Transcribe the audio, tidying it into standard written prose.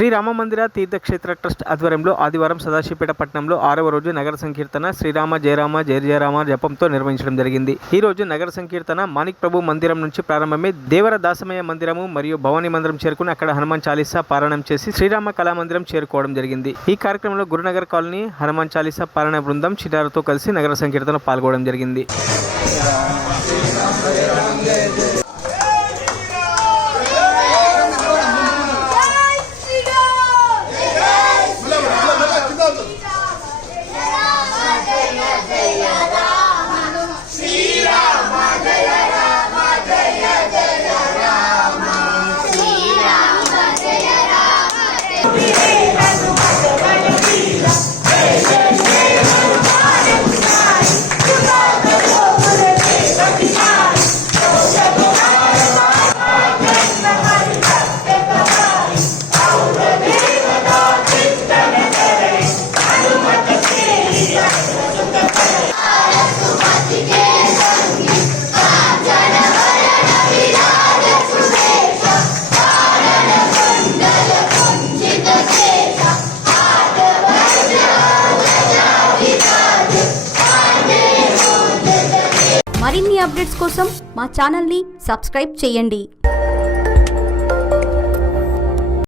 శ్రీరామ మందిర తీర్థక్షేత్ర ట్రస్ట్ ఆధ్వర్యంలో ఆదివారం సదాశివపేట పట్టణంలో 6వ రోజు నగర సంకీర్తన శ్రీరామ జయరామ జయ జయరామ జపంతో నిర్వహించడం జరిగింది. ఈ రోజు నగర సంకీర్తన మాణిక్ ప్రభు మందిరం నుంచి ప్రారంభమై దేవర దాసమయ్య మందిరము మరియు భవానీ మందిరం చేరుకుని అక్కడ హనుమాన్ చాలీసా పారాయణం చేసి శ్రీరామ కళా మందిరం చేరుకోవడం జరిగింది. ఈ కార్యక్రమంలో గురునగర్ కాలనీ హనుమాన్ చాలీసా పారాయణ బృందం చిటారుతో కలిసి నగర సంకీర్తన పాల్గొనడం జరిగింది. మరిన్ని అప్డేట్స్ కోసం మా ఛానల్ని సబ్స్క్రైబ్ చేయండి.